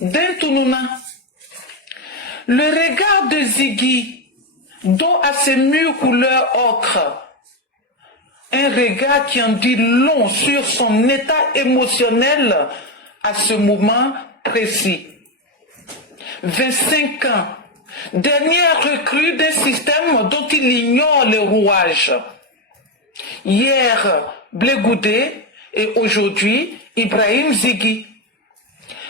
Dentununa. Le regard de Ziggy, dos à ses murs couleur ocre, un regard qui en dit long sur son état émotionnel à ce moment précis. 25 ans, dernière recrue d'un système dont il ignore les rouages. Hier, Blé Goudé et aujourd'hui, Ibrahim Ziggy.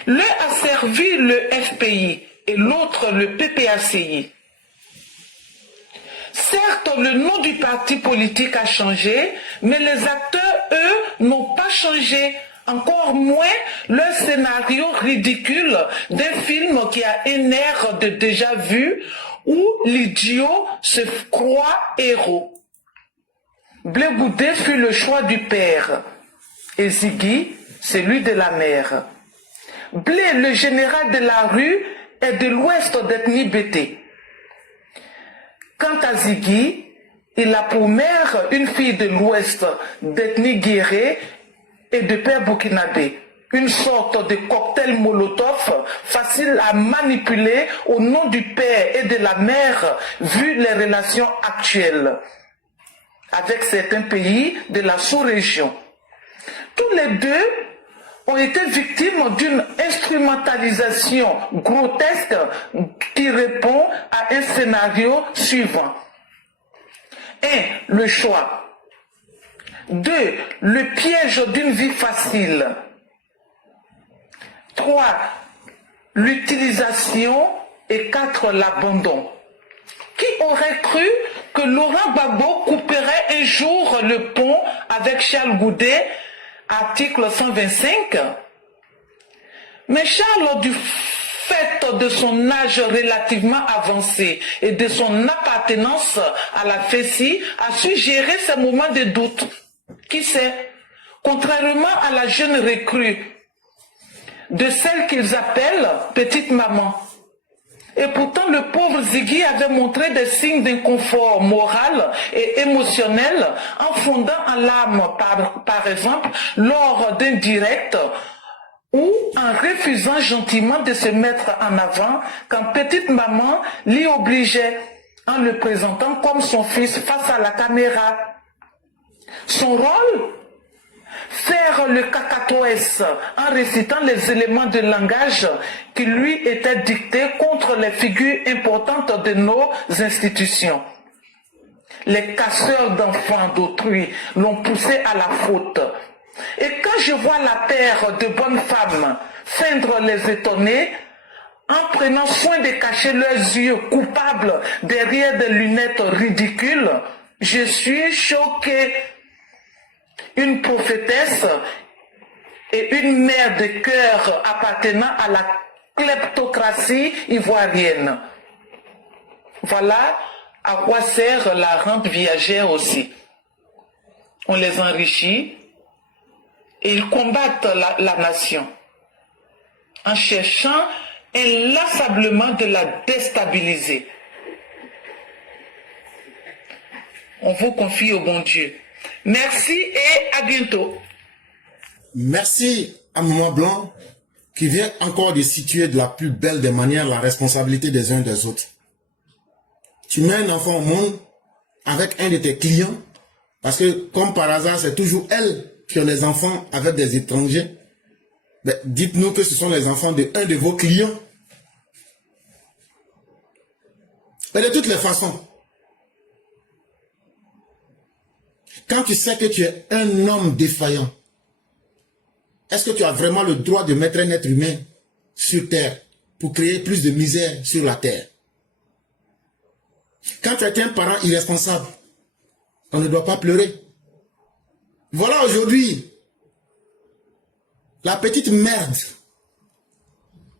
L'un a servi le FPI et l'autre le PPACI. Certes, le nom du parti politique a changé, mais les acteurs, eux, n'ont pas changé. Encore moins leur scénario ridicule d'un film qui a un air de déjà vu où l'idiot se croit héros. Blé Goudé fut le choix du père et Ziggy, celui de la mère. Blé, le général de la rue, est de l'ouest d'ethnie Bété. Quant à Ziggy, il a pour mère une fille de l'ouest d'ethnie Guéré et de père burkinabé. Une sorte de cocktail molotov facile à manipuler au nom du père et de la mère vu les relations actuelles avec certains pays de la sous-région. Tous les deux ont été victimes d'une instrumentalisation grotesque qui répond à un scénario suivant. 1. Le choix. 2. Le piège d'une vie facile. 3. L'utilisation. Et 4. L'abandon. Qui aurait cru que Laurent Gbagbo couperait un jour le pont avec Charles Goudet, article 125? Mais Charles, du fait de son âge relativement avancé et de son appartenance à la FESI, a su gérer ces moments de doute. Qui sait? Contrairement à la jeune recrue, de celle qu'ils appellent petite maman. Et pourtant, le pauvre Ziggy avait montré des signes d'inconfort moral et émotionnel en fondant en larmes, par exemple, lors d'un direct ou en refusant gentiment de se mettre en avant quand petite maman l'y obligeait en le présentant comme son fils face à la caméra. Son rôle? Faire le cacatoès en récitant les éléments de langage qui lui étaient dictés contre les figures importantes de nos institutions. Les casseurs d'enfants d'autrui l'ont poussé à la faute. Et quand je vois la paire de bonnes femmes feindre les étonner, en prenant soin de cacher leurs yeux coupables derrière des lunettes ridicules, je suis choqué. Une prophétesse et une mère de cœur appartenant à la kleptocratie ivoirienne. Voilà à quoi sert la rente viagère aussi. On les enrichit et ils combattent la nation en cherchant inlassablement de la déstabiliser. On vous confie au bon Dieu. Merci et à bientôt. Merci à Maman Blanc qui vient encore de situer de la plus belle des manières la responsabilité des uns des autres. Tu mets un enfant au monde avec un de tes clients parce que comme par hasard c'est toujours elle qui a les enfants avec des étrangers. Ben, dites-nous que ce sont les enfants de un de vos clients. Et de toutes les façons, quand tu sais que tu es un homme défaillant, est-ce que tu as vraiment le droit de mettre un être humain sur terre pour créer plus de misère sur la terre? Quand tu es un parent irresponsable, on ne doit pas pleurer. Voilà aujourd'hui la petite merde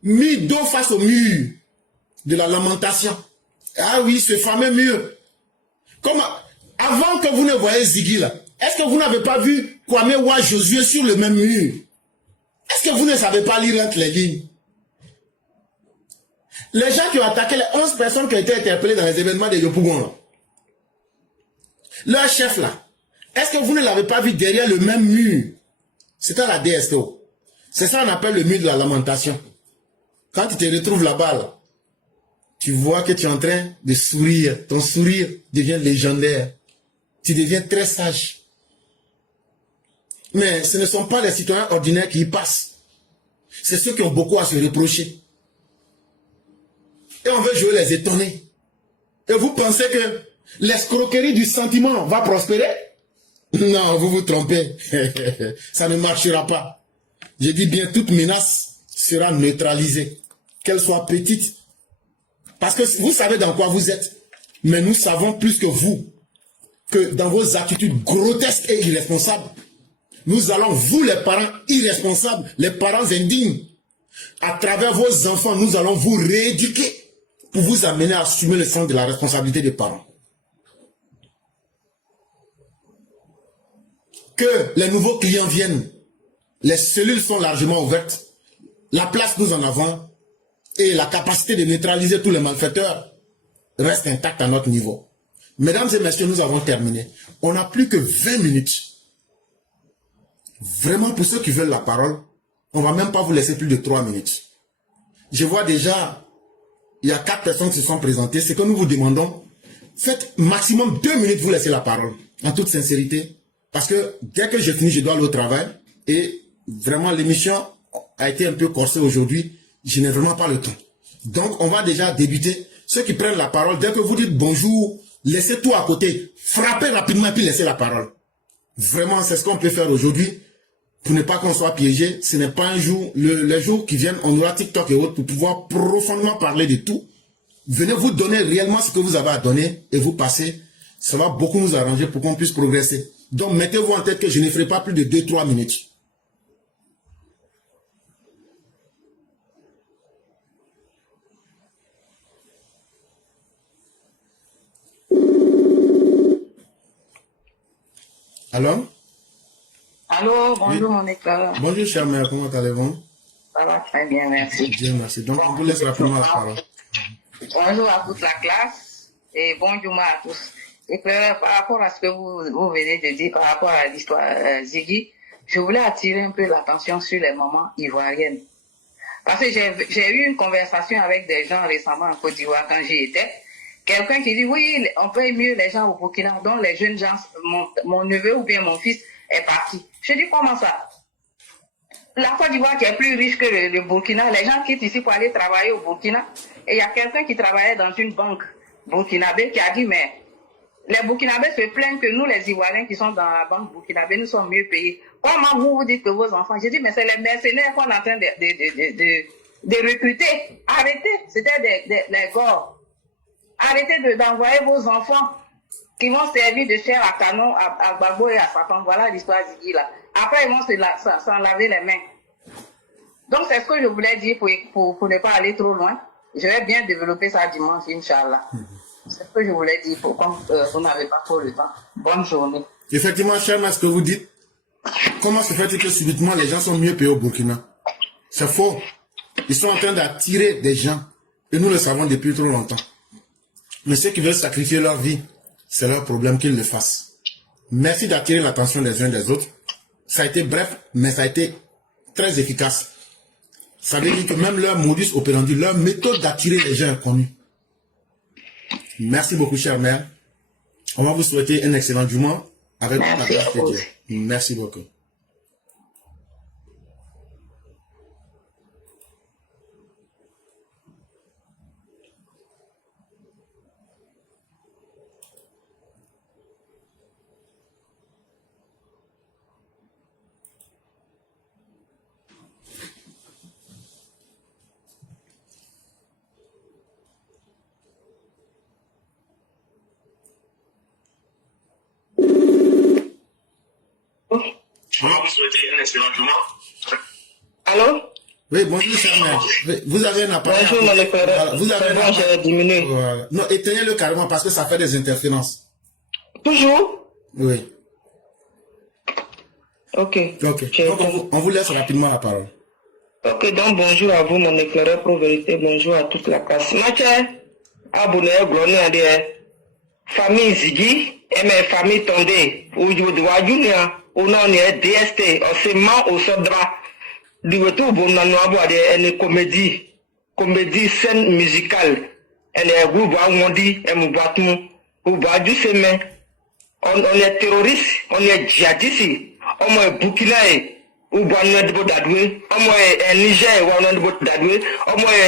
mis dos face au mur de la lamentation. Ah oui, ce fameux mur. Comme avant que vous ne voyez Ziggy là, est-ce que vous n'avez pas vu Kwame Wa Josué sur le même mur? Est-ce que vous ne savez pas lire entre les lignes? Les gens qui ont attaqué les 11 personnes qui ont été interpellées dans les événements de Yopougon là, leur chef là, est-ce que vous ne l'avez pas vu derrière le même mur? C'était la DSTO. C'est ça qu'on appelle le mur de la lamentation. Quand tu te retrouves là-bas, tu vois que tu es en train de sourire. Ton sourire devient légendaire. Tu deviens très sage. Mais ce ne sont pas les citoyens ordinaires qui y passent. C'est ceux qui ont beaucoup à se reprocher. Et on veut jouer les étonnés. Et vous pensez que l'escroquerie du sentiment va prospérer? Non, vous vous trompez. Ça ne marchera pas. Je dis bien, toute menace sera neutralisée. Qu'elle soit petite. Parce que vous savez dans quoi vous êtes. Mais nous savons plus que vous. Que dans vos attitudes grotesques et irresponsables, nous allons, vous les parents irresponsables, les parents indignes, à travers vos enfants, nous allons vous rééduquer pour vous amener à assumer le sens de la responsabilité des parents. Que les nouveaux clients viennent. Les cellules sont largement ouvertes. La place, nous en avons. Et la capacité de neutraliser tous les malfaiteurs reste intacte à notre niveau. Mesdames et messieurs, nous avons terminé. On n'a plus que 20 minutes. Vraiment, pour ceux qui veulent la parole, on ne va même pas vous laisser plus de 3 minutes. Je vois déjà, il y a 4 personnes qui se sont présentées. Ce que nous vous demandons, faites maximum 2 minutes, vous laissez la parole. En toute sincérité. Parce que dès que je finis, je dois aller au travail. Et vraiment, l'émission a été un peu corsée aujourd'hui. Je n'ai vraiment pas le temps. Donc, on va déjà débuter. Ceux qui prennent la parole, dès que vous dites bonjour, laissez tout à côté. Frappez rapidement et puis laissez la parole. Vraiment, c'est ce qu'on peut faire aujourd'hui. Pour ne pas qu'on soit piégé, ce n'est pas un jour, les jours qui viennent, on aura TikTok et autres pour pouvoir profondément parler de tout. Venez vous donner réellement ce que vous avez à donner et vous passez. Ça va beaucoup nous arranger pour qu'on puisse progresser. Donc, mettez-vous en tête que je ne ferai pas plus de 2-3 minutes. Allô? Allô, bonjour, oui. Mon éclaireur. Bonjour, chère mère, comment allez-vous? Ça va très bien, merci. Bien, merci. Donc, on vous laisse rapidement la parole. Bonjour à toute la classe et bonjour à tous. Éclaireur, par rapport à ce que vous venez de dire, par rapport à l'histoire Ziggy, je voulais attirer un peu l'attention sur les mamans ivoiriennes. Parce que j'ai eu une conversation avec des gens récemment en Côte d'Ivoire quand j'y étais. Quelqu'un qui dit, oui, on paye mieux les gens au Burkina, dont les jeunes gens, mon neveu ou bien mon fils est parti. Je dis, comment ça? La Côte d'Ivoire qui est plus riche que le Burkina, les gens quittent ici pour aller travailler au Burkina. Et il y a quelqu'un qui travaillait dans une banque burkinabé qui a dit, mais les Burkinabés se plaignent que nous, les Ivoiriens qui sont dans la banque burkinabé, nous sommes mieux payés. Comment vous dites que vos enfants? J'ai dit, mais c'est les mercenaires qu'on est en train de recruter. Arrêtez, c'était des gores. Arrêtez d'envoyer vos enfants qui vont servir de chair à canon à Gbagbo et à Satan. Voilà l'histoire d'Iggy là. Après, ils vont s'en laver les mains. Donc, c'est ce que je voulais dire pour ne pas aller trop loin. Je vais bien développer ça dimanche, Inch'Allah. C'est ce que je voulais dire pour quand vous n'avez pas trop le temps. Bonne journée. Effectivement, cher, ce que vous dites, comment se fait-il que subitement les gens sont mieux payés au Burkina? C'est faux. Ils sont en train d'attirer des gens. Et nous le savons depuis trop longtemps. Mais ceux qui veulent sacrifier leur vie, c'est leur problème qu'ils le fassent. Merci d'attirer l'attention des uns des autres. Ça a été bref, mais ça a été très efficace. Ça veut dire que même leur modus operandi, leur méthode d'attirer les gens est connue. Merci beaucoup, chère mère. On va vous souhaiter un excellent Juma avec la grâce de Dieu. Merci beaucoup. On va vous souhaiter un excellent Juma. Allô? Oui, bonjour, chère mère. Vous avez un appareil. Bonjour, mon éclaireur. Vous avez un appareil. J'ai diminué. Voilà. Non, éteignez-le carrément parce que ça fait des interférences. Toujours? Oui. Ok. Donc, on vous laisse rapidement la parole. Ok, donc bonjour à vous, mon éclaireur pro vérité. Bonjour à toute la classe. Ma chère, abonnez, glonné à des famille Ziggy et mes familles tondées. Aujourd'hui, on est DST, on se ment au Sodra. Du retour, on a une comédie. comédie, scène musicale. Elle est on dit, on est terroriste, on est djihadiste, on est burkinabé. Ou bonne de Bodadoué, au moins Niger ou bonne de Bodadoué, au moins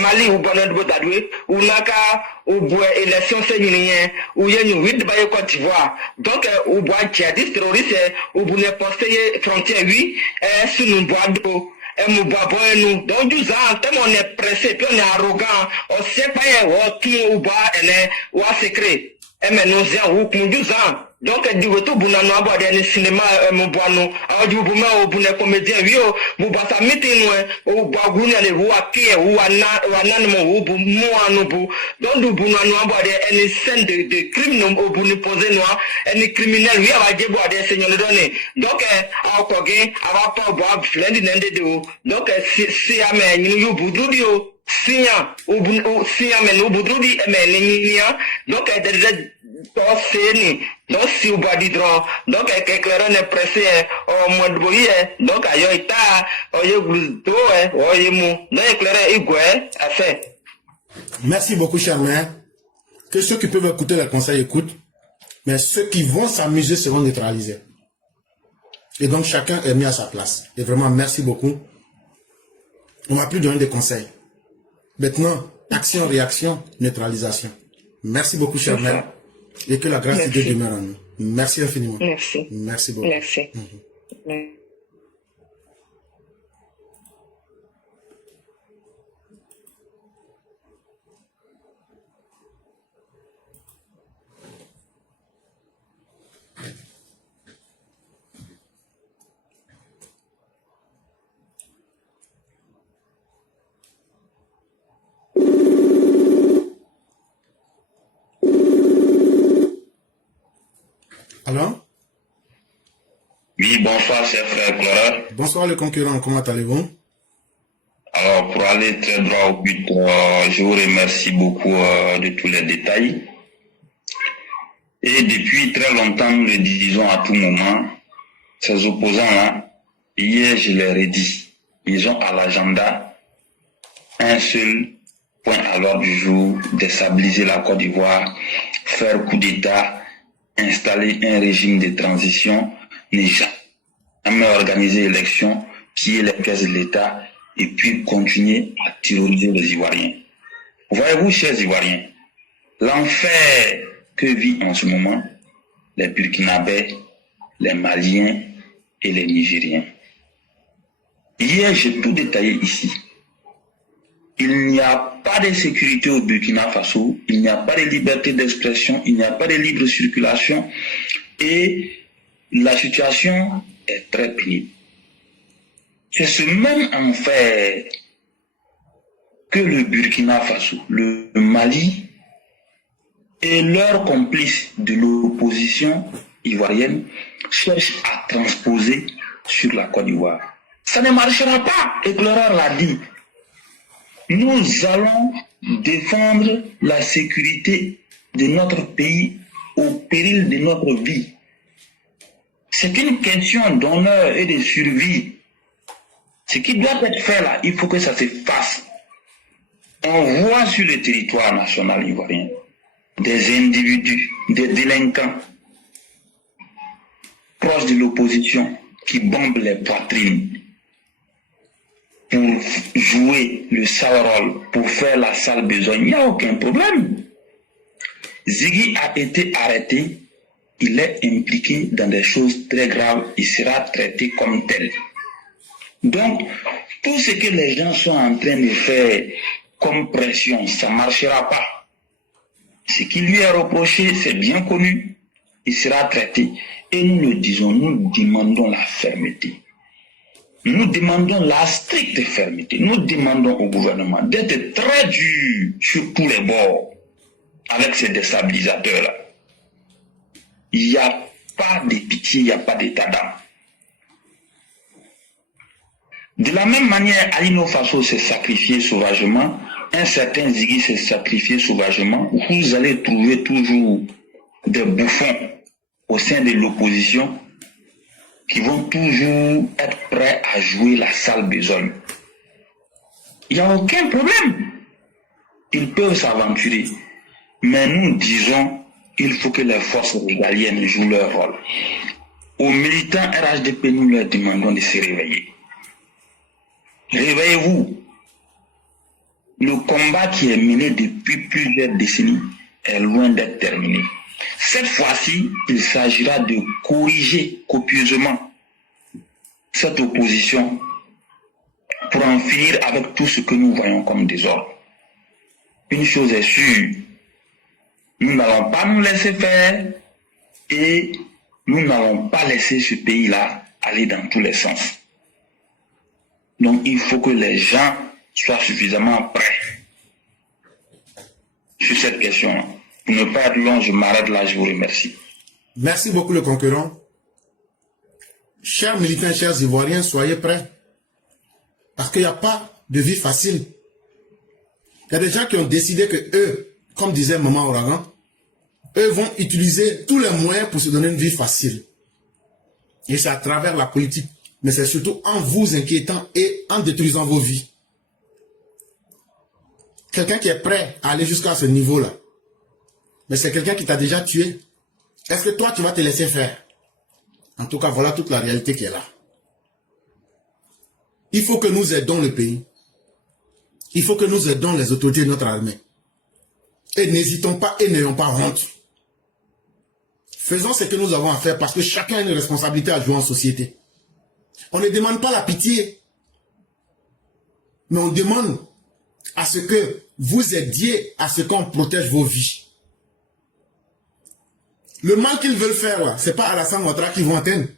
Mali ou bonne de Bodadoué, ou Naka ou bois élection sénilien, ou y'a une 8 de Côte d'Ivoire. Donc, ou bois djihadiste terroriste, ou vous ne postez frontière 8, sur nous bois d'eau. Et nous bois nous. Donc, 12 ans, tellement on est pressé, puis on est arrogant, on sait pas, tout ou bois, elle est, ou à secret. Et maintenant, nous, 12 ans. Donc, du retour, vous n'avez pas de cinéma, mon boano. Alors, du coup, vous n'avez comédien, vous passez à meeting, vous avez vous acquis, vous avez donc, vous n'avez pas de scène de crime, vous ne posez noir, et criminel, oui, à la des seigneurs donné. Donc, à Kogué, à pas boire, flendi, donc, si à mes, nous, vous dites, Sinya, ou Sinya, mais nous, vous dites, mais, donc, donc si vous avez dit donc quelqu'un est pressé au mois de boyer donc ayo ita oye gluto oye mu donc éclairé igwe a fait. Merci beaucoup, cher maire. Que ceux qui peuvent écouter les conseils écoutent, mais ceux qui vont s'amuser seront neutralisés. Et donc chacun est mis à sa place. Et vraiment, merci beaucoup. On va plus donner des conseils. Maintenant, action, réaction, neutralisation. Merci beaucoup, cher maire. Et que la grâce de Dieu demeure en nous. Merci infiniment. Merci. Merci beaucoup. Merci. Alors? Oui, bonsoir, cher frère Clara. Bonsoir, le concurrent. Comment allez-vous? Alors, pour aller très droit au but, je vous remercie beaucoup de tous les détails. Et depuis très longtemps, nous le disons à tout moment, ces opposants-là, hier je leur ai dit, ils ont à l'agenda un seul point à l'ordre du jour, déstabiliser la Côte d'Ivoire, faire coup d'État, installer un régime de transition, ne jamais organiser l'élection, piller les caisses de l'État et puis continuer à terroriser les Ivoiriens. Voyez-vous, chers Ivoiriens, l'enfer que vit en ce moment les Burkinabés, les Maliens et les Nigériens. Hier, j'ai tout détaillé ici. Il n'y a pas de sécurité au Burkina Faso, il n'y a pas de liberté d'expression, il n'y a pas de libre circulation et la situation est très pénible. C'est ce même enfer que le Burkina Faso, le Mali et leurs complices de l'opposition ivoirienne cherchent à transposer sur la Côte d'Ivoire. Ça ne marchera pas, Éclaireur l'a dit. Nous allons défendre la sécurité de notre pays au péril de notre vie. C'est une question d'honneur et de survie. Ce qui doit être fait là, il faut que ça se fasse. On voit sur le territoire national ivoirien des individus, des délinquants proches de l'opposition qui bombent les poitrines pour jouer le sale rôle, pour faire la sale besogne. Il n'y a aucun problème. Ziggy a été arrêté, il est impliqué dans des choses très graves, il sera traité comme tel. Donc, tout ce que les gens sont en train de faire comme pression, ça ne marchera pas. Ce qui lui est reproché, c'est bien connu, il sera traité. Et nous le disons, nous demandons la fermeté. Nous demandons la stricte fermeté. Nous demandons au gouvernement d'être très dur sur tous les bords avec ces déstabilisateurs-là. Il n'y a pas de pitié, il n'y a pas d'état d'âme. De la même manière, Alino Faso s'est sacrifié sauvagement, un certain Ziggy s'est sacrifié sauvagement. Vous allez trouver toujours des bouffons au sein de l'opposition qui vont toujours être prêts à jouer la sale besogne. il n'y a aucun problème. Ils peuvent s'aventurer. Mais nous disons, il faut que les forces régaliennes jouent leur rôle. Aux militants RHDP, nous leur demandons de se réveiller. Réveillez-vous. Le combat qui est mené depuis plusieurs décennies est loin d'être terminé. Cette fois-ci, il s'agira de corriger copieusement cette opposition pour en finir avec tout ce que nous voyons comme désordre. Une chose est sûre, nous n'allons pas nous laisser faire et nous n'allons pas laisser ce pays-là aller dans tous les sens. Donc il faut que les gens soient suffisamment prêts sur cette question. Pour ne pas être long, je m'arrête là, je vous remercie. Merci beaucoup le concurrent. Chers militants, chers Ivoiriens, soyez prêts. Parce qu'il n'y a pas de vie facile. Il y a des gens qui ont décidé que eux, comme disait Maman Ouragan, eux vont utiliser tous les moyens pour se donner une vie facile. Et c'est à travers la politique. Mais c'est surtout en vous inquiétant et en détruisant vos vies. Quelqu'un qui est prêt à aller jusqu'à ce niveau-là. Mais c'est quelqu'un qui t'a déjà tué. Est-ce que toi, tu vas te laisser faire? En tout cas, voilà toute la réalité qui est là. Il faut que nous aidons le pays. Il faut que nous aidons les autorités de notre armée. Et n'hésitons pas et n'ayons pas honte. Faisons ce que nous avons à faire parce que chacun a une responsabilité à jouer en société. On ne demande pas la pitié. Mais on demande à ce que vous aidiez à ce qu'on protège vos vies. Le mal qu'ils veulent faire, ce n'est pas Alassane Ouattara qui vont atteindre.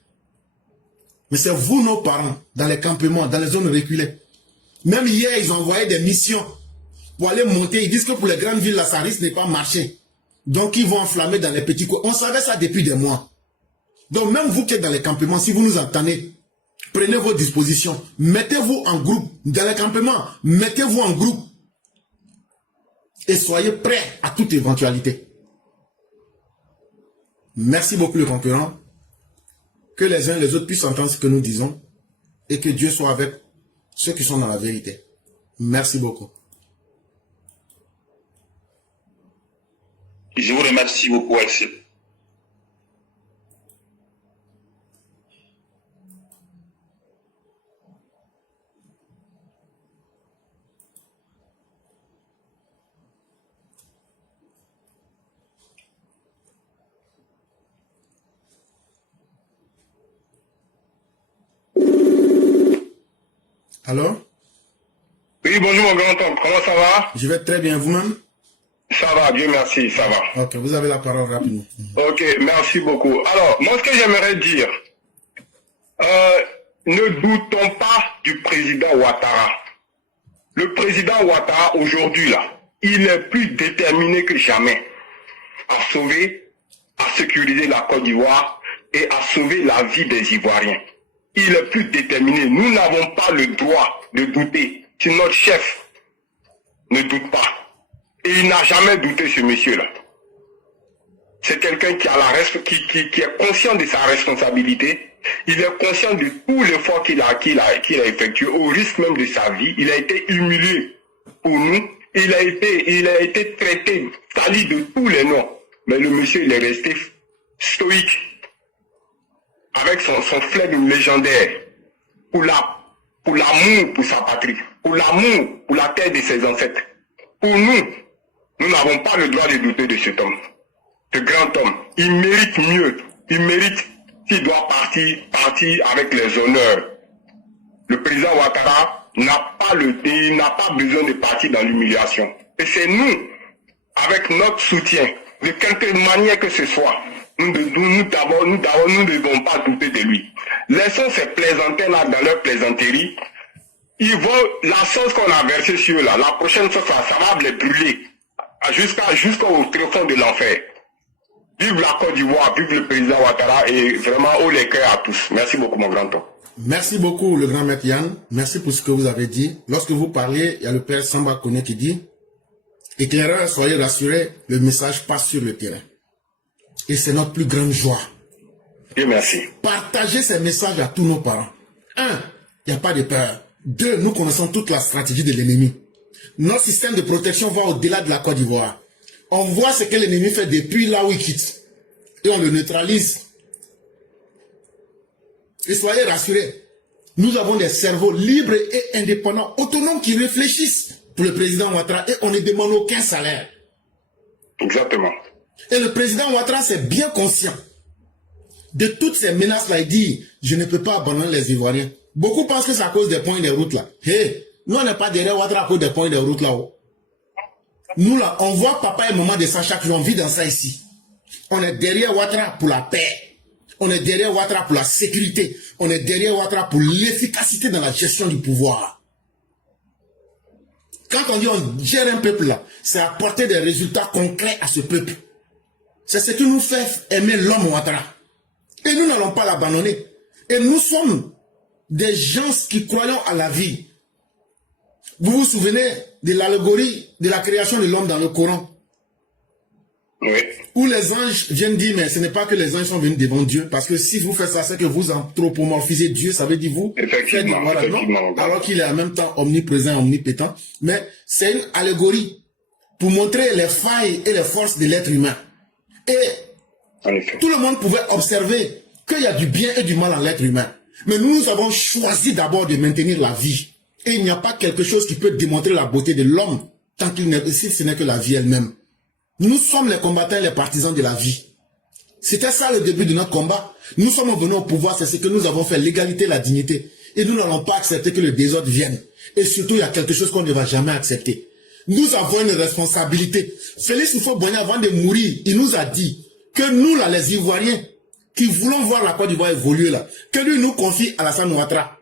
Mais c'est vous, nos parents, dans les campements, dans les zones reculées. Même hier, ils ont envoyé des missions pour aller monter. Ils disent que pour les grandes villes, là, ça risque de pas marcher. Donc, ils vont enflammer dans les petits coins. On savait ça depuis des mois. Donc, même vous qui êtes dans les campements, si vous nous entendez, prenez vos dispositions. Mettez-vous en groupe. Dans les campements, mettez-vous en groupe. Et soyez prêts à toute éventualité. Merci beaucoup le concurrent. Que les uns et les autres puissent entendre ce que nous disons. Et que Dieu soit avec ceux qui sont dans la vérité. Merci beaucoup. Je vous remercie beaucoup, Axel. Alors? Oui, bonjour mon grand-oncle, comment ça va? Je vais très bien, vous-même? Ça va, Dieu merci, ça va. Ok, vous avez la parole rapidement. Ok, merci beaucoup. Alors, moi ce que j'aimerais dire, ne doutons pas du président Ouattara. Le président Ouattara aujourd'hui là, il est plus déterminé que jamais à sauver, à sécuriser la Côte d'Ivoire et à sauver la vie des Ivoiriens. Il est plus déterminé. Nous n'avons pas le droit de douter. Si notre chef ne doute pas, et il n'a jamais douté ce monsieur-là. C'est quelqu'un qui a qui est conscient de sa responsabilité. Il est conscient de tout l'effort qu'il a effectué, au risque même de sa vie. Il a été humilié pour nous. Il a été traité, sali de tous les noms. Mais le monsieur, il est resté stoïque. Avec son flegme légendaire, pour l'amour pour sa patrie, pour l'amour pour la terre de ses ancêtres. Pour nous n'avons pas le droit de douter de cet homme, ce grand homme. Il mérite mieux, il mérite, s'il doit partir avec les honneurs. Le président Ouattara n'a pas besoin de partir dans l'humiliation. Et c'est nous, avec notre soutien, de quelque manière que ce soit, nous ne devons pas douter de lui. Laissons ces plaisantins-là dans leur plaisanterie. Ils vont, la sauce qu'on a versée sur eux là, la prochaine sauce là, ça va les brûler jusqu'au tréfonds de l'enfer. Vive la Côte d'Ivoire, vive le président Ouattara et vraiment haut les cœurs à tous. Merci beaucoup mon grand-oncle. Merci beaucoup le grand maître Yann. Merci pour ce que vous avez dit. Lorsque vous parliez, il y a le père Samba Kone qui dit « Éclaireurs, soyez rassurés, le message passe sur le terrain. » Et c'est notre plus grande joie. Dieu merci. Partagez ces messages à tous nos parents. 1. Il n'y a pas de peur. 2, nous connaissons toute la stratégie de l'ennemi. Notre système de protection va au-delà de la Côte d'Ivoire. On voit ce que l'ennemi fait depuis là où il quitte. Et on le neutralise. Et soyez rassurés, nous avons des cerveaux libres et indépendants, autonomes qui réfléchissent pour le président Ouattara et on ne demande aucun salaire. Exactement. Et le président Ouattara, c'est bien conscient de toutes ces menaces-là. Il dit, je ne peux pas abandonner les Ivoiriens. Beaucoup pensent que c'est à cause des points de route là. Hey, nous on n'est pas derrière Ouattara à cause des points de route là-haut. Nous là, on voit papa et maman de ça chaque jour, on vit dans ça ici. On est derrière Ouattara pour la paix. On est derrière Ouattara pour la sécurité. On est derrière Ouattara pour l'efficacité dans la gestion du pouvoir. Quand on dit on gère un peuple là, c'est apporter des résultats concrets à ce peuple. C'est ce qui nous fait aimer l'homme Ouattara. Et nous n'allons pas l'abandonner. Et nous sommes des gens qui croyons à la vie. Vous vous souvenez de l'allégorie de la création de l'homme dans le Coran? Oui. Où les anges viennent dire, mais ce n'est pas que les anges sont venus devant Dieu, parce que si vous faites ça, c'est que vous anthropomorphisez Dieu, ça veut dire vous. Effectivement, voilà, non, alors qu'il est en même temps omniprésent, omnipotent. Mais c'est une allégorie pour montrer les failles et les forces de l'être humain. Et tout le monde pouvait observer qu'il y a du bien et du mal en l'être humain. Mais nous avons choisi d'abord de maintenir la vie. Et il n'y a pas quelque chose qui peut démontrer la beauté de l'homme tant qu'il n'est, si ce n'est que la vie elle-même. Nous sommes les combattants et les partisans de la vie. C'était ça le début de notre combat. Nous sommes venus au pouvoir, c'est ce que nous avons fait, l'égalité, la dignité. Et nous n'allons pas accepter que le désordre vienne. Et surtout, il y a quelque chose qu'on ne va jamais accepter. Nous avons une responsabilité. Félix Houphouët-Boigny, avant de mourir, il nous a dit que nous, là, les Ivoiriens, qui voulons voir la Côte d'Ivoire évoluer là, que lui nous confie Alassane Ouattara.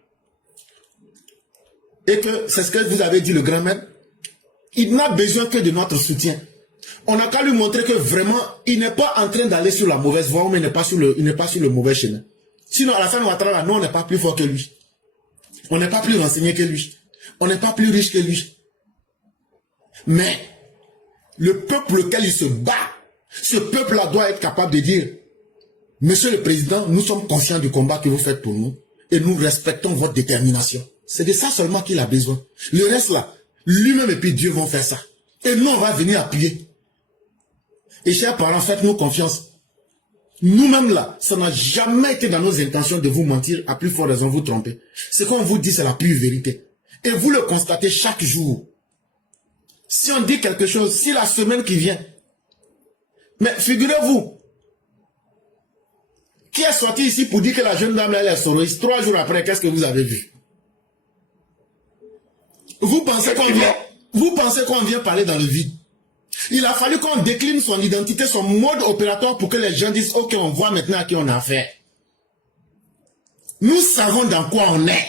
Et que, c'est ce que vous avez dit le grand même, il n'a besoin que de notre soutien. On n'a qu'à lui montrer que vraiment, il n'est pas en train d'aller sur la mauvaise voie, mais il n'est pas sur le mauvais chemin. Sinon, Alassane Ouattara, là, nous, on n'est pas plus fort que lui. On n'est pas plus renseigné que lui. On n'est pas plus riche que lui. Mais, le peuple lequel il se bat, ce peuple-là doit être capable de dire, Monsieur le Président, nous sommes conscients du combat que vous faites pour nous, et nous respectons votre détermination. C'est de ça seulement qu'il a besoin. Le reste là, lui-même et puis Dieu vont faire ça. Et nous, on va venir appuyer. Et chers parents, faites-nous confiance. Nous-mêmes là, ça n'a jamais été dans nos intentions de vous mentir, à plus forte raison vous tromper. Ce qu'on vous dit, c'est la pure vérité. Et vous le constatez chaque jour. Si on dit quelque chose, si la semaine qui vient, mais figurez-vous, qui est sorti ici pour dire que la jeune dame là, elle est soroïste, 3 jours après, qu'est-ce que vous avez vu? Vous pensez qu'on vient parler dans le vide? Il a fallu qu'on décline son identité, son mode opératoire pour que les gens disent, ok, on voit maintenant à qui on a affaire. Nous savons dans quoi on est.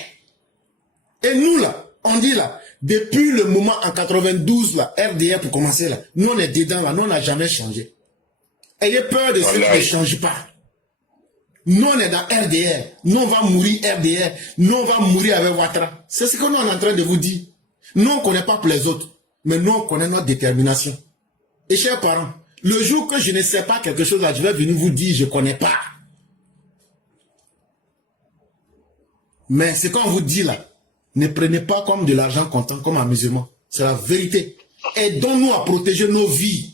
Et nous là, on dit là, depuis le moment en 92 là, RDR pour commencer là, nous on est dedans là, nous on n'a jamais changé. Ayez peur de ceux qui ne changent pas. Nous on est dans RDR, nous on va mourir RDR, nous on va mourir avec Ouattara. C'est ce que nous on est en train de vous dire. Nous on ne connaît pas pour les autres, mais nous on connaît notre détermination. Et chers parents, le jour que je ne sais pas quelque chose là, je vais venir vous dire je ne connais pas. Mais ce qu'on vous dit là, ne prenez pas comme de l'argent comptant, comme amusement. C'est la vérité. Aidons-nous à protéger nos vies.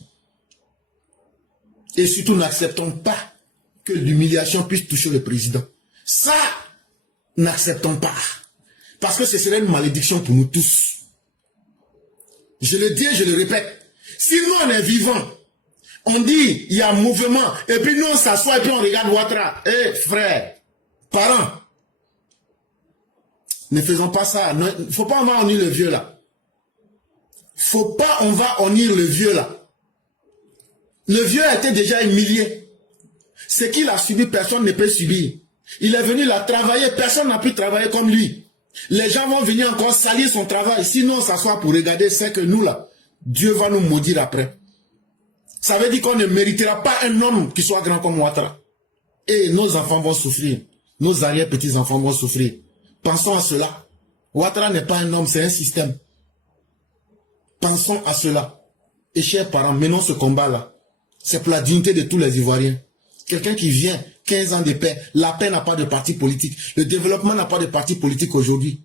Et surtout, n'acceptons pas que l'humiliation puisse toucher le président. Ça, n'acceptons pas. Parce que ce serait une malédiction pour nous tous. Je le dis et je le répète. Si nous, on est vivants, on dit, il y a un mouvement, et puis nous, on s'assoit et puis on regarde Ouattara. Eh, frère, parents, ne faisons pas ça. Il ne faut pas on va honnir le vieux là. Faut pas on va honnir le vieux là. Le vieux a été déjà humilié. Ce qu'il a subi, personne ne peut subir. Il est venu là travailler, personne n'a pu travailler comme lui. Les gens vont venir encore salir son travail. Sinon, on s'assoit pour regarder, c'est que nous là, Dieu va nous maudire après. Ça veut dire qu'on ne méritera pas un homme qui soit grand comme Ouattara. Et nos enfants vont souffrir. Nos arrière-petits-enfants vont souffrir. Pensons à cela. Ouattara n'est pas un homme, c'est un système. Pensons à cela. Et chers parents, menons ce combat-là. C'est pour la dignité de tous les Ivoiriens. Quelqu'un qui vient, 15 ans de paix, la paix n'a pas de parti politique. Le développement n'a pas de parti politique aujourd'hui.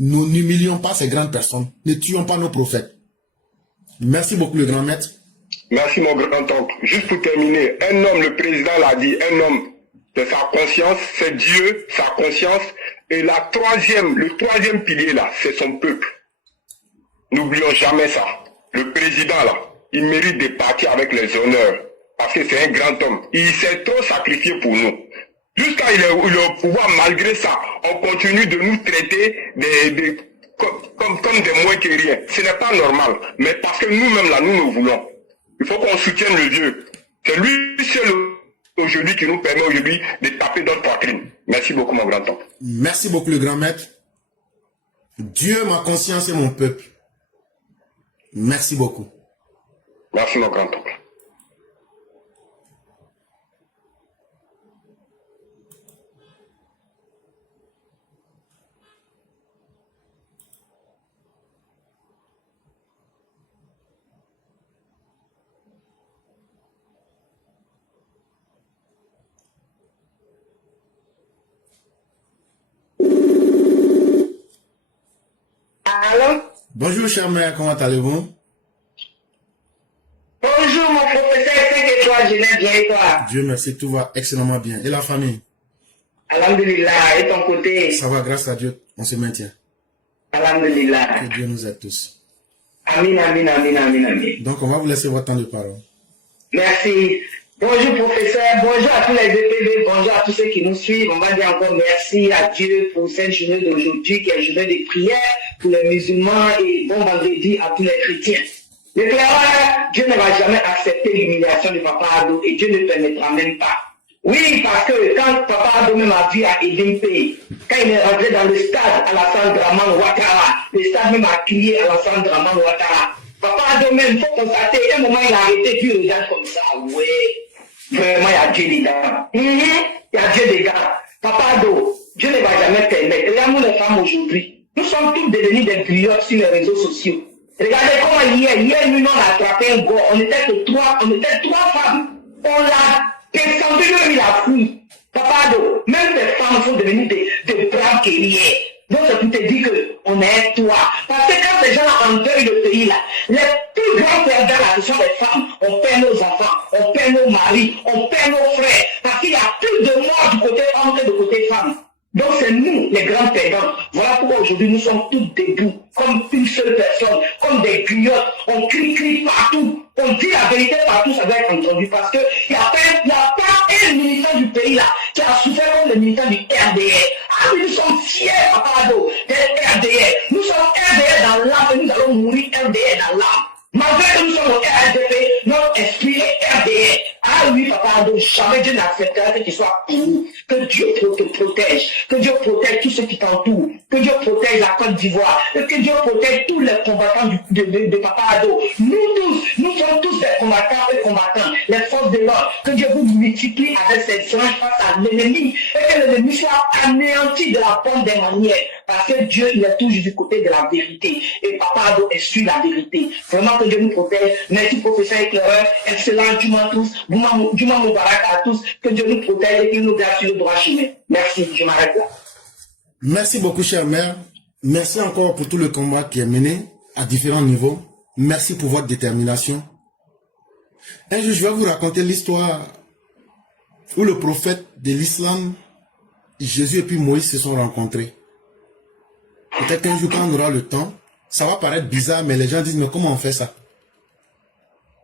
Nous n'humilions pas ces grandes personnes. Ne tuons pas nos prophètes. Merci beaucoup, le grand maître. Merci, mon grand-oncle. Juste pour terminer, un homme, le président l'a dit, un homme de sa conscience, c'est Dieu, sa conscience. Et le troisième pilier, là, c'est son peuple. N'oublions jamais ça. Le président, là, il mérite de partir avec les honneurs. Parce que c'est un grand homme. Il s'est trop sacrifié pour nous. Jusqu'à il est au pouvoir, malgré ça, on continue de nous traiter comme des moins que rien. Ce n'est pas normal. Mais parce que nous-mêmes, là, nous voulons. Il faut qu'on soutienne le Dieu. C'est lui seul aujourd'hui qui nous permet aujourd'hui de taper notre poitrine. Merci beaucoup, mon grand-oncle. Merci beaucoup, le grand maître. Dieu, ma conscience et mon peuple. Merci beaucoup. Merci, mon grand-oncle. Allô? Bonjour, cher mère, comment allez-vous? Bonjour, mon professeur 5 étoiles, je vais bien et toi? Dieu merci, tout va excellemment bien. Et la famille? Alhamdulillah, et ton côté? Ça va, grâce à Dieu, on se maintient. Alhamdulillah. Que Dieu nous aide tous. Amin, amin, amin, amin, amin. Donc, on va vous laisser votre temps de parole. Merci. Bonjour, professeur. Bonjour à tous les EPB. Bonjour à tous ceux qui nous suivent. On va dire encore merci à Dieu pour cette journée d'aujourd'hui, qui est une journée de prière pour les musulmans, et bon vendredi à tous les chrétiens. Le clair, Dieu ne va jamais accepter l'humiliation de Papa Ado, et Dieu ne permettra même pas. Oui, parce que quand Papa Ado même a vu à Edimpe, quand il est rentré dans le stade Alassane Dramane Ouattara, le stade même a crié Alassane Dramane Ouattara. Papa Ado même, il faut constater, à un moment il a arrêté, puis il regarde comme ça, ouais. Vraiment, il y a Dieu dedans. Il y a Dieu dedans. Papa Ado, Dieu ne va jamais permettre. Regardez-nous les femmes aujourd'hui. Nous sommes tous devenus des griottes sur les réseaux sociaux. Regardez comment hier, nous, on a attrapé un gars. On était trois femmes. On l'a descendu, lui, il a fui. Papa Ado, même les femmes sont devenues des braves guerriers. Donc, c'est pour te dire qu'on est toi. Parce que quand ces gens endeuillent le pays, là, les plus grands perdants, là, ce sont les femmes. On perd nos enfants, on perd nos maris, on perd nos frères. Parce qu'il y a plus de morts du côté homme que du côté femme. Donc, c'est nous, les grands perdants. Voilà pourquoi aujourd'hui, nous sommes tous debout, comme une seule personne, comme des griottes. On crie partout. On dit la vérité partout, ça doit être entendu. Parce qu'il n'y a pas un militant du pays là qui a souffert comme le militant du RDR. Ah oui, nous sommes fiers, Papa Ado, des RDR. Nous sommes RDR dans l'âme et nous allons mourir RDR dans l'âme. Malgré que nous sommes au RDP, notre esprit est RDR. Ah oui, Papa Ado, jamais Dieu n'acceptera que tu sois pour. Que Dieu te protège. Que Dieu protège tous ceux qui t'entourent. Que Dieu protège la Côte d'Ivoire. Et que Dieu protège tous les combattants de Papa Ado. Nous sommes tous des combattants et combattants. Les forces de l'ordre. Que Dieu vous multiplie avec ses anges face à l'ennemi. Et que l'ennemi soit anéanti de la bonne des manières. Parce que Dieu, il est toujours du côté de la vérité. Et Papa Ado est sur la vérité. Vraiment que Dieu nous protège. Merci, professeur éclaireur. Excellent Juma à tous. Juma Moubarak à tous. Que Dieu nous protège et qu'il nous garde sur le droit chemin. Merci, je m'arrête là. Merci beaucoup, chère mère. Merci encore pour tout le combat qui est mené à différents niveaux. Merci pour votre détermination. Un jour, je vais vous raconter l'histoire où le prophète de l'islam, Jésus et puis Moïse se sont rencontrés. Peut-être qu'un jour, quand on aura le temps, ça va paraître bizarre, mais les gens disent, mais comment on fait ça?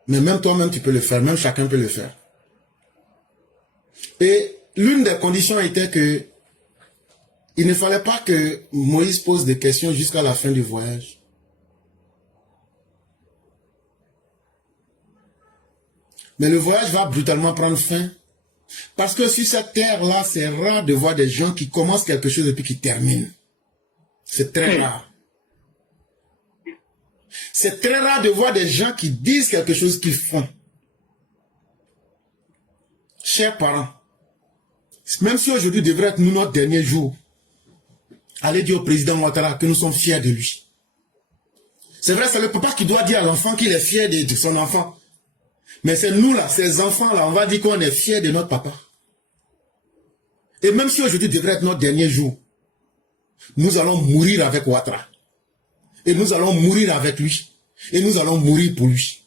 Mais même toi-même, tu peux le faire. Même chacun peut le faire. Et l'une des conditions était que il ne fallait pas que Moïse pose des questions jusqu'à la fin du voyage. Mais le voyage va brutalement prendre fin. Parce que sur cette terre-là, c'est rare de voir des gens qui commencent quelque chose et puis qui terminent. C'est très rare. C'est très rare de voir des gens qui disent quelque chose qu'ils font. Chers parents, même si aujourd'hui devrait être nous notre dernier jour, allez dire au président Ouattara que nous sommes fiers de lui. C'est vrai, c'est le papa qui doit dire à l'enfant qu'il est fier de son enfant. Mais c'est nous là, ces enfants-là, on va dire qu'on est fiers de notre papa. Et même si aujourd'hui devrait être notre dernier jour, nous allons mourir avec Ouattara. Et nous allons mourir avec lui. Et nous allons mourir pour lui.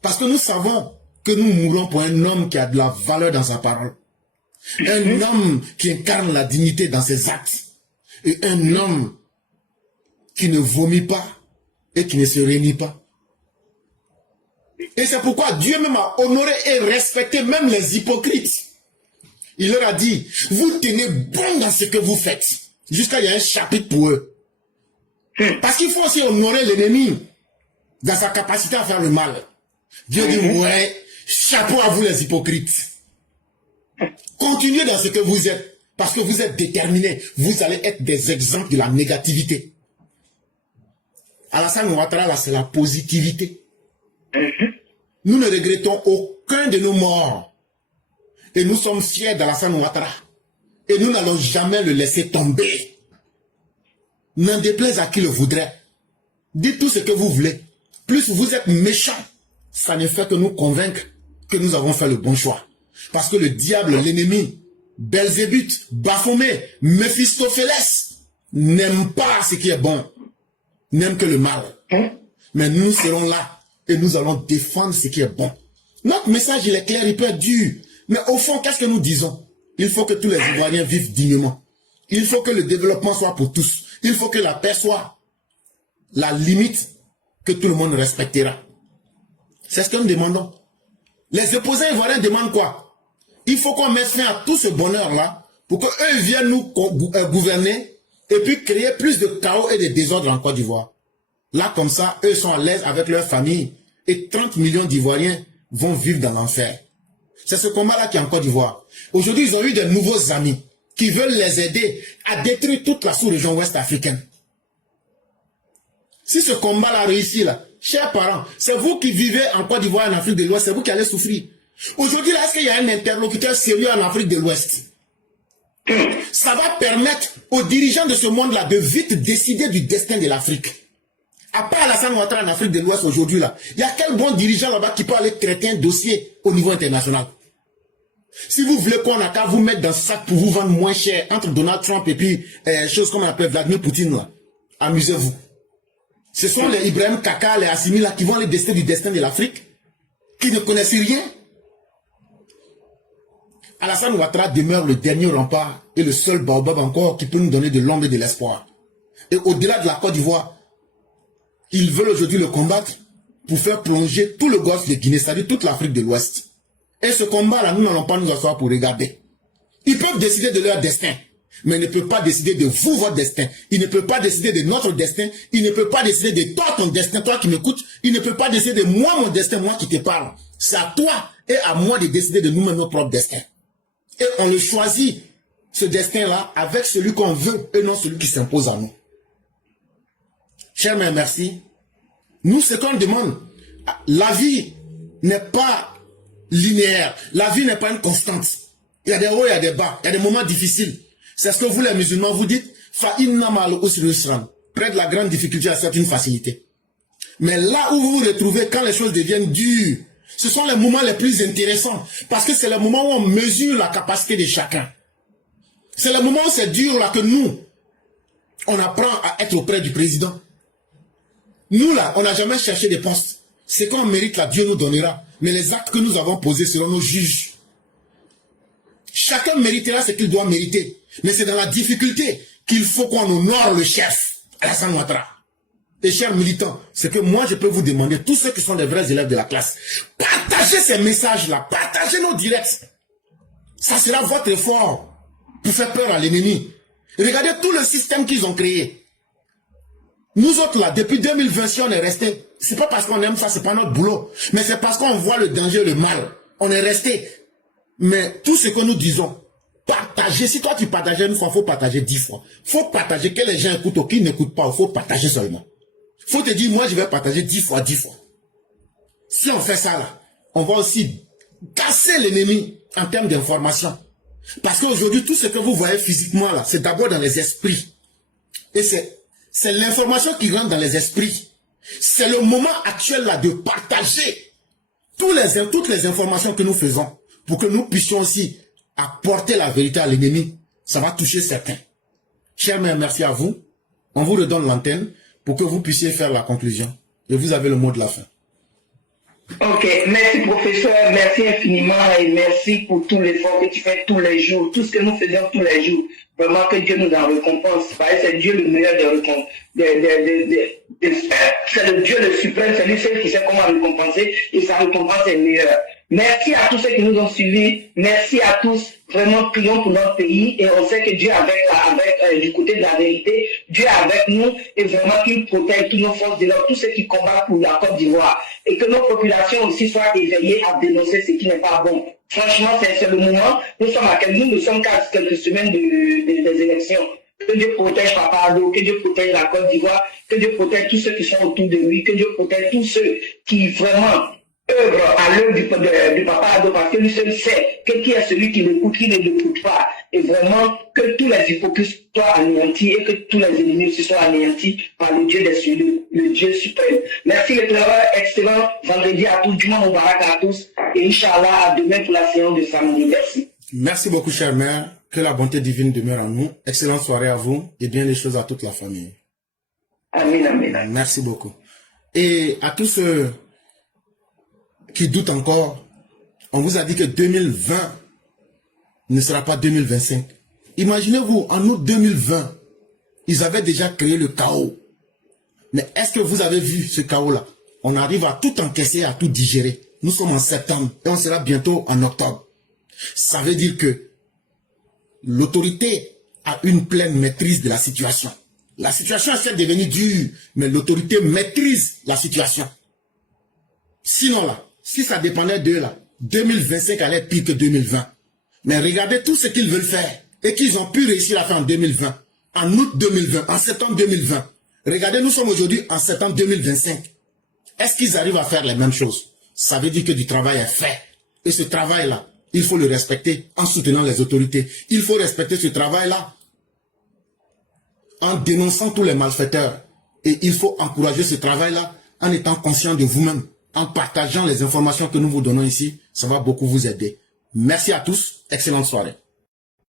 Parce que nous savons que nous mourrons pour un homme qui a de la valeur dans sa parole. Un homme qui incarne la dignité dans ses actes. Et un homme qui ne vomit pas et qui ne se réunit pas. Et c'est pourquoi Dieu même a honoré et respecté même les hypocrites. Il leur a dit, vous tenez bon dans ce que vous faites. Jusqu'à il y a un chapitre pour eux. Parce qu'il faut aussi honorer l'ennemi dans sa capacité à faire le mal. Dieu dit, ouais, chapeau à vous les hypocrites. Continuez dans ce que vous êtes. Parce que vous êtes déterminés. Vous allez être des exemples de la négativité. Alassane Ouattara, là, c'est la positivité. Nous ne regrettons aucun de nos morts. Et nous sommes fiers d'Alassane Ouattara. Et nous n'allons jamais le laisser tomber. N'en déplaise à qui le voudrait. Dites tout ce que vous voulez. Plus vous êtes méchants, ça ne fait que nous convaincre que nous avons fait le bon choix. Parce que le diable, l'ennemi, Belzébuth, Baphomet, Méphistophélès, n'aime pas ce qui est bon. N'aime que le mal. Mais nous serons là et nous allons défendre ce qui est bon. Notre message, il est clair, il peut être dur. Mais au fond, qu'est-ce que nous disons? Il faut que tous les Ivoiriens vivent dignement. Il faut que le développement soit pour tous. Il faut que la paix soit la limite que tout le monde respectera. C'est ce que nous demandons. Les opposants ivoiriens demandent quoi? Il faut qu'on mette fin à tout ce bonheur-là pour qu'eux viennent nous gouverner et puis créer plus de chaos et de désordre en Côte d'Ivoire. Là, comme ça, eux sont à l'aise avec leur famille et 30 millions d'Ivoiriens vont vivre dans l'enfer. C'est ce combat-là qui est en Côte d'Ivoire. Aujourd'hui, ils ont eu de nouveaux amis qui veulent les aider à détruire toute la sous-région ouest africaine. Si ce combat-là réussit, là, chers parents, c'est vous qui vivez en Côte d'Ivoire, en Afrique de l'Ouest, c'est vous qui allez souffrir. Aujourd'hui, là, est-ce qu'il y a un interlocuteur sérieux en Afrique de l'Ouest? Ça va permettre aux dirigeants de ce monde-là de vite décider du destin de l'Afrique. À part Alassane Ouattara en Afrique de l'Ouest aujourd'hui, là, il y a quel bon dirigeant là-bas qui peut aller traiter un dossier au niveau international? Si vous voulez qu'on a qu'à vous mettre dans ce sac pour vous vendre moins cher entre Donald Trump et puis chose comme on appelle Vladimir Poutine, là, amusez-vous. Ce sont les Ibrahim Kaka, les Assimi là qui vont aller décider du destin de l'Afrique, qui ne connaissent rien. Alassane Ouattara demeure le dernier rempart et le seul baobab encore qui peut nous donner de l'ombre et de l'espoir. Et au-delà de la Côte d'Ivoire, ils veulent aujourd'hui le combattre pour faire plonger tout le golfe de Guinée, c'est-à-dire toute l'Afrique de l'Ouest. Et ce combat-là, nous n'allons pas nous asseoir pour regarder. Ils peuvent décider de leur destin, mais ils ne peuvent pas décider de vous, votre destin. Ils ne peuvent pas décider de notre destin. Ils ne peuvent pas décider de toi, ton destin, toi qui m'écoutes. Ils ne peuvent pas décider de moi, mon destin, moi qui te parle. C'est à toi et à moi de décider de nous-mêmes notre propre destin. Et on le choisit, ce destin-là, avec celui qu'on veut et non celui qui s'impose à nous. Chers mères, merci. Nous, ce qu'on demande, la vie n'est pas linéaire. La vie n'est pas une constante. Il y a des hauts, il y a des bas. Il y a des moments difficiles. C'est ce que vous, les musulmans, vous dites. Près de la grande difficulté, c'est une facilité. Mais là où vous vous retrouvez, quand les choses deviennent dures, ce sont les moments les plus intéressants. Parce que c'est le moment où on mesure la capacité de chacun. C'est le moment où c'est dur là que nous, on apprend à être auprès du président. Nous là, on n'a jamais cherché des postes. Ce qu'on mérite là, Dieu nous donnera. Mais les actes que nous avons posés seront nos juges. Chacun méritera ce qu'il doit mériter. Mais c'est dans la difficulté qu'il faut qu'on honore le chef, Alassane Ouattara. Et chers militants, ce que moi je peux vous demander, tous ceux qui sont des vrais élèves de la classe, partagez ces messages-là, partagez nos directs. Ça sera votre effort pour faire peur à l'ennemi. Regardez tout le système qu'ils ont créé. Nous autres là, depuis 2020, si on est resté, c'est pas parce qu'on aime ça, c'est pas notre boulot, mais c'est parce qu'on voit le danger, le mal. On est resté. Mais tout ce que nous disons, partagez. Si toi tu partages une fois, il faut partager 10 fois. Il faut partager, que les gens écoutent ou qu'ils n'écoutent pas, il faut partager seulement. Il faut te dire, moi je vais partager 10 fois, 10 fois. Si on fait ça là, on va aussi casser l'ennemi en termes d'information. Parce qu'aujourd'hui, tout ce que vous voyez physiquement là, c'est d'abord dans les esprits. Et c'est l'information qui rentre dans les esprits. C'est le moment actuel là de partager toutes les informations que nous faisons pour que nous puissions aussi apporter la vérité à l'ennemi. Ça va toucher certains. Chère mère, merci à vous. On vous redonne l'antenne pour que vous puissiez faire la conclusion. Et vous avez le mot de la fin. Ok, merci professeur, merci infiniment et merci pour tout l'effort que tu fais tous les jours, tout ce que nous faisons tous les jours. Vraiment que Dieu nous en récompense. C'est Dieu le meilleur des récompenses. C'est le Dieu le suprême, c'est lui seul qui sait comment récompenser et sa récompense est meilleure. Merci à tous ceux qui nous ont suivis. Merci à tous. Vraiment, prions pour notre pays et on sait que Dieu est du côté de la vérité. Dieu est avec nous et vraiment qu'il protège toutes nos forces de l'ordre, tous ceux qui combattent pour la Côte d'Ivoire. Et que nos populations aussi soient éveillées à dénoncer ce qui n'est pas bon. Franchement, c'est le moment. Nous sommes qu'à quelques semaines des élections. Que Dieu protège Papa Addo, que Dieu protège la Côte d'Ivoire, que Dieu protège tous ceux qui sont autour de lui, que Dieu protège tous ceux qui vraiment œuvrent à l'œuvre du Papa Addo, parce que lui seul sait qui est celui qui l'écoute, qui ne l'écoute pas. Et vraiment, que tous les hypocrites soient anéantis et que tous les ennemis aussi soient anéantis par le Dieu des cieux, le Dieu suprême. Merci l'éclaireur, excellent vendredi à tous, Juma Mubarak à tous, et Inch'Allah, à demain pour la séance de samedi. Merci. Merci beaucoup, chère mère. Que la bonté divine demeure en nous. Excellente soirée à vous et bien les choses à toute la famille. Amen, amen. Merci beaucoup. Et à tous ceux qui doutent encore, on vous a dit que 2020 ne sera pas 2025. Imaginez-vous, en août 2020, ils avaient déjà créé le chaos. Mais est-ce que vous avez vu ce chaos-là? On arrive à tout encaisser, à tout digérer. Nous sommes en septembre et on sera bientôt en octobre. Ça veut dire que l'autorité a une pleine maîtrise de la situation. La situation est devenue dure, mais l'autorité maîtrise la situation. Sinon là, si ça dépendait d'eux là, 2025 allait être pire que 2020. Mais regardez tout ce qu'ils veulent faire et qu'ils ont pu réussir à faire en 2020, en août 2020, en septembre 2020. Regardez, nous sommes aujourd'hui en septembre 2025. Est-ce qu'ils arrivent à faire les mêmes choses? Ça veut dire que du travail est fait. Et ce travail-là, il faut le respecter en soutenant les autorités. Il faut respecter ce travail-là en dénonçant tous les malfaiteurs. Et il faut encourager ce travail-là en étant conscient de vous-même, en partageant les informations que nous vous donnons ici. Ça va beaucoup vous aider. Merci à tous. Excellente soirée.